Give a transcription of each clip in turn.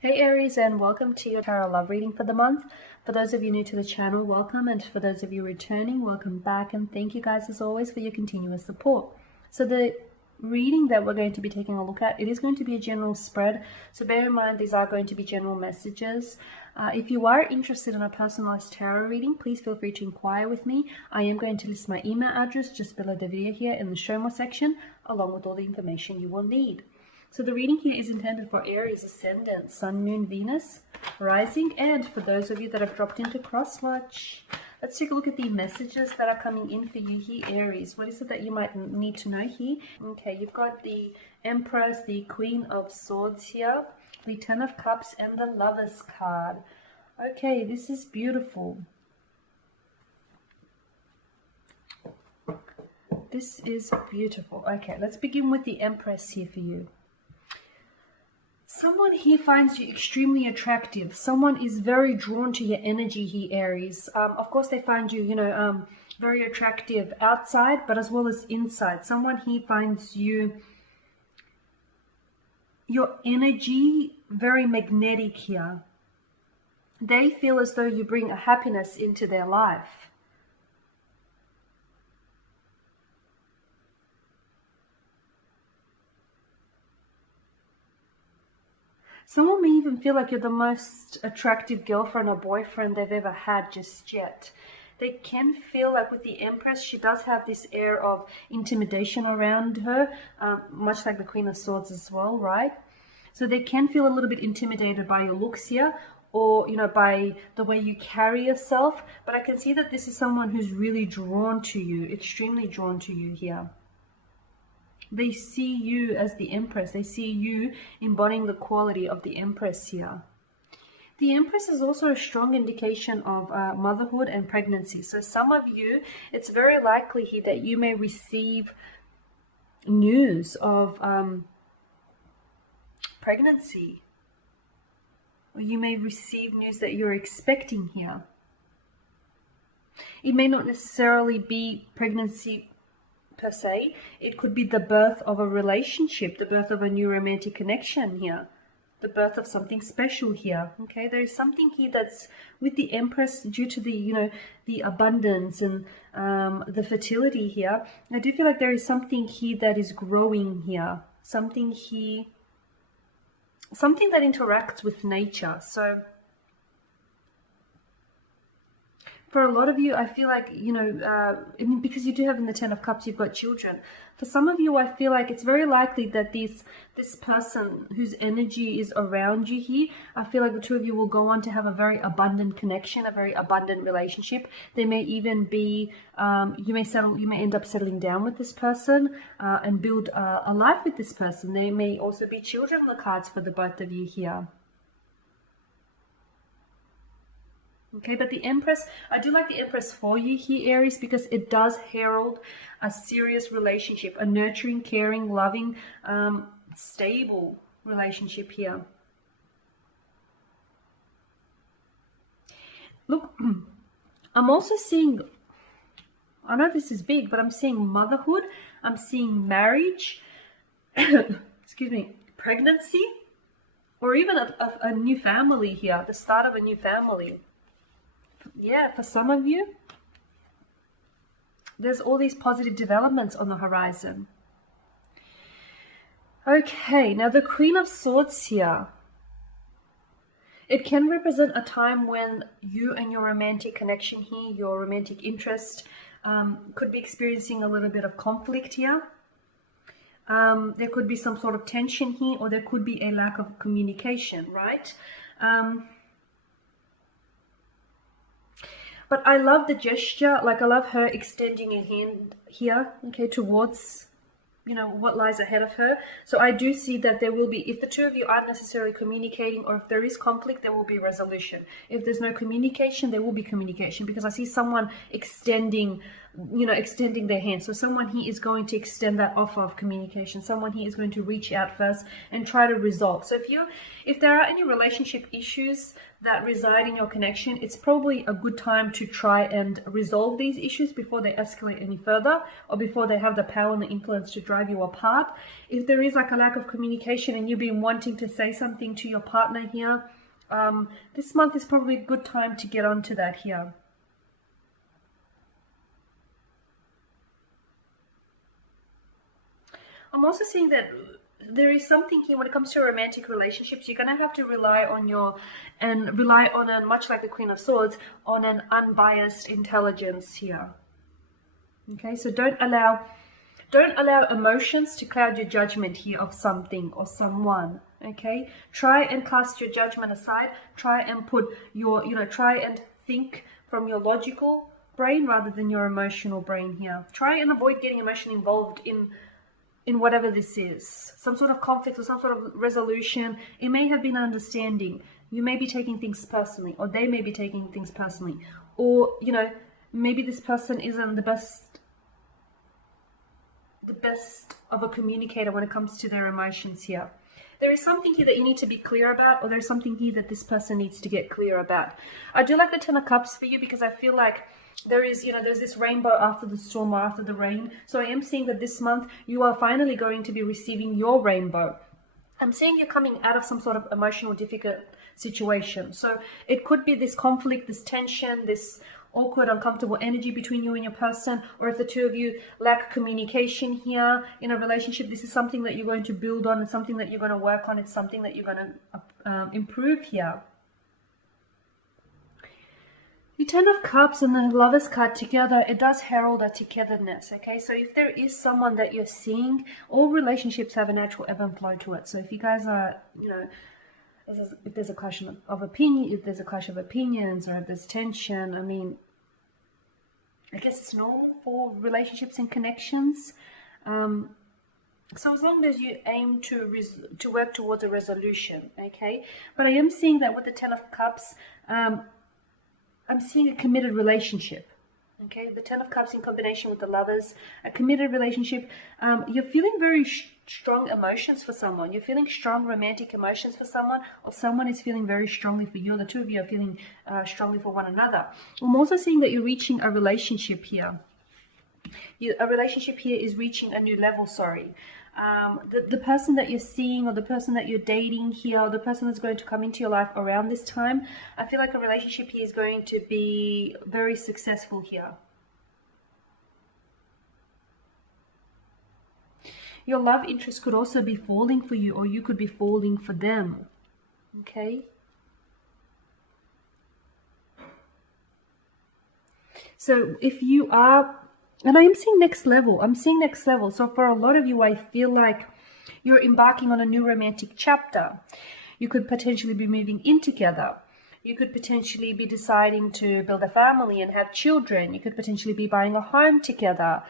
Hey Aries, and welcome to your tarot love reading for the month. For those of you new to the channel, welcome, and for those of you returning, welcome back, and thank you guys as always for your continuous support. So the reading that we're going to be taking a look at, it is going to be a general spread, so bear in mind these are going to be general messages. If you are interested in a personalized tarot reading, please feel free to inquire with me. I am going to list my email address just below the video here in the show more section, along with all the information you will need. So the reading here is intended for Aries ascendant, Sun, Moon, Venus, rising, and for those of you that have dropped into cross-watch. Let's take a look at the messages that are coming in for you here, Aries. What is it that you might need to know here? Okay, you've got the Empress, the Queen of Swords here, the Ten of Cups, and the Lovers card. Okay, this is beautiful. This is beautiful. Okay, let's begin with the Empress here for you. Someone here finds you extremely attractive. Someone is very drawn to your energy here, Aries. Of course, they find you, very attractive outside, but as well as inside. Someone here finds your energy very magnetic here. They feel as though you bring a happiness into their life. Someone may even feel like you're the most attractive girlfriend or boyfriend they've ever had just yet. They can feel like with the Empress, she does have this air of intimidation around her, much like the Queen of Swords as well, right? So they can feel a little bit intimidated by your looks here, or, by the way you carry yourself. But I can see that this is someone who's really drawn to you, extremely drawn to you here. They see you as the Empress. They see you embodying the quality of the Empress here. The Empress is also a strong indication of motherhood and pregnancy. So some of you, it's very likely here that you may receive news of pregnancy. Or you may receive news that you're expecting here. It may not necessarily be pregnancy per se. It could be the birth of a relationship, the birth of a new romantic connection here, the birth of something special here. Okay, there is something here that's with the Empress due to the the abundance and the fertility here. I do feel like there is something here that is growing here, something that interacts with nature. So for a lot of you, I feel like, because you do have in the Ten of Cups, you've got children. For some of you, I feel like it's very likely that this person whose energy is around you here, I feel like the two of you will go on to have a very abundant connection, a very abundant relationship. They may even be, you may end up settling down with this person and build a life with this person. There may also be children on the cards for the both of you here. Okay, but the Empress, I do like the Empress for you here, Aries, because it does herald a serious relationship, a nurturing, caring, loving, stable relationship here. Look, I'm also seeing, I know this is big, but I'm seeing motherhood, I'm seeing marriage, excuse me, pregnancy, or even a new family here, the start of a new family. Yeah, for some of you, there's all these positive developments on the horizon. Okay, now the Queen of Swords here. It can represent a time when you and your romantic connection here, your romantic interest, could be experiencing a little bit of conflict here. There could be some sort of tension here, or there could be a lack of communication, right? But I love the gesture, like I love her extending a hand here, okay, towards, what lies ahead of her. So I do see that there will be, if the two of you aren't necessarily communicating, or if there is conflict, there will be resolution. If there's no communication, there will be communication, because I see someone extending extending their hand. So someone here is going to extend that offer of communication. Someone here is going to reach out first and try to resolve. So if there are any relationship issues that reside in your connection, it's probably a good time to try and resolve these issues before they escalate any further, or before they have the power and the influence to drive you apart. If there is like a lack of communication and you've been wanting to say something to your partner here, this month is probably a good time to get onto that here. I'm also seeing that there is something here when it comes to romantic relationships. You're going to have to rely on much like the Queen of Swords, on an unbiased intelligence here. Okay, so don't allow emotions to cloud your judgment here of something or someone. Okay, try and cast your judgment aside. Try and put your, try and think from your logical brain rather than your emotional brain here. Try and avoid getting emotionally involved in whatever this is, some sort of conflict or some sort of resolution. It may have been an understanding. You may be taking things personally, or they may be taking things personally, or maybe this person isn't the best of a communicator when it comes to their emotions here. There is something here that you need to be clear about, or there's something here that this person needs to get clear about. I do like the Ten of Cups for you, because I feel like there's this rainbow after the storm or after the rain. So I am seeing that this month you are finally going to be receiving your rainbow. I'm seeing you're coming out of some sort of emotional difficult situation. So it could be this conflict, this tension, this awkward, uncomfortable energy between you and your person, or if the two of you lack communication here in a relationship, this is something that you're going to build on. It's something that you're going to work on. It's something that you're going to improve here. The Ten of Cups and the Lovers card together, it does herald a togetherness, okay? So if there is someone that you're seeing, all relationships have a natural ebb and flow to it. So if you guys are, if there's a clash of opinion, if there's a clash of opinions, or if there's tension, I mean, I guess it's normal for relationships and connections. So as long as you aim to work towards a resolution, okay? But I am seeing that with the Ten of Cups, I'm seeing a committed relationship, okay? The Ten of Cups in combination with the Lovers, a committed relationship. You're feeling very strong emotions for someone. You're feeling strong romantic emotions for someone, or someone is feeling very strongly for you. The two of you are feeling strongly for one another. I'm also seeing that you're reaching a relationship here. A relationship here is reaching a new level, sorry. The person that you're seeing, or the person that you're dating here, or the person that's going to come into your life around this time, I feel like a relationship here is going to be very successful here. Your love interest could also be falling for you, or you could be falling for them, okay? So if you are... And I am seeing next level. I'm seeing next level. So for a lot of you, I feel like you're embarking on a new romantic chapter. You could potentially be moving in together. You could potentially be deciding to build a family and have children. You could potentially be buying a home together.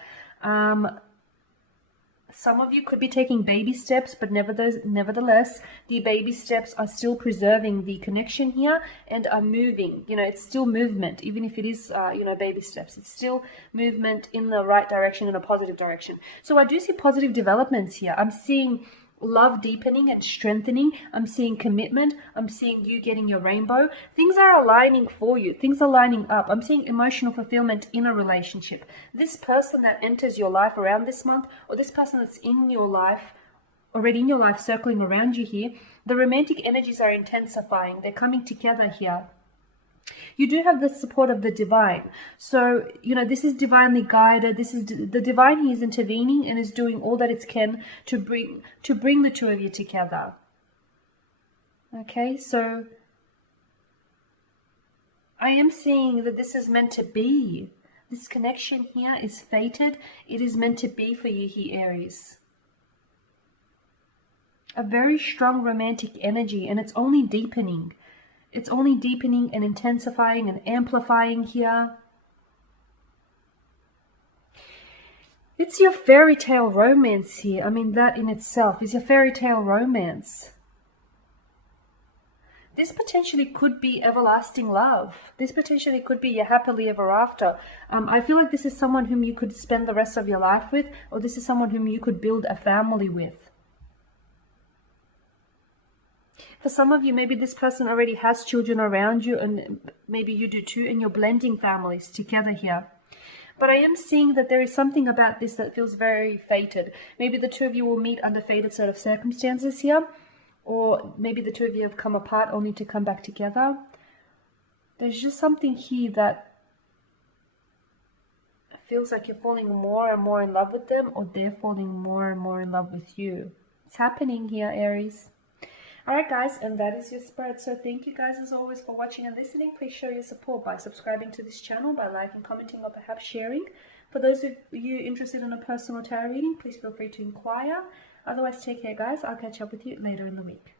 Some of you could be taking baby steps, but nevertheless, the baby steps are still preserving the connection here and are moving. It's still movement, even if it is, baby steps. It's still movement in the right direction, in a positive direction. So I do see positive developments here. I'm seeing love deepening and strengthening. I'm seeing commitment. I'm seeing you getting your rainbow. Things are aligning for you. Things are lining up. I'm seeing emotional fulfillment in a relationship. This person that enters your life around this month, or this person that's in your life, already in your life, circling around you here, the romantic energies are intensifying. They're coming together here. You do have the support of the divine. So, this is divinely guided. This is the divine. He is intervening and is doing all that it can to bring the two of you together. Okay, so I am seeing that this is meant to be. This connection here is fated. It is meant to be for you here, Aries. A very strong romantic energy, and it's only deepening. It's only deepening and intensifying and amplifying here. It's your fairy tale romance here. I mean, that in itself is your fairy tale romance. this potentially could be everlasting love. This potentially could be your happily ever after. I feel like this is someone whom you could spend the rest of your life with, or this is someone whom you could build a family with. For some of you, maybe this person already has children around you, and maybe you do too, and you're blending families together here. But I am seeing that there is something about this that feels very fated. Maybe the two of you will meet under fated sort of circumstances here. Or maybe the two of you have come apart only to come back together. There's just something here that feels like you're falling more and more in love with them, or they're falling more and more in love with you. It's happening here, Aries. Alright guys, and that is your spread. So thank you guys as always for watching and listening. Please show your support by subscribing to this channel, by liking, commenting, or perhaps sharing. For those of you interested in a personal tarot reading, please feel free to inquire. Otherwise, take care guys. I'll catch up with you later in the week.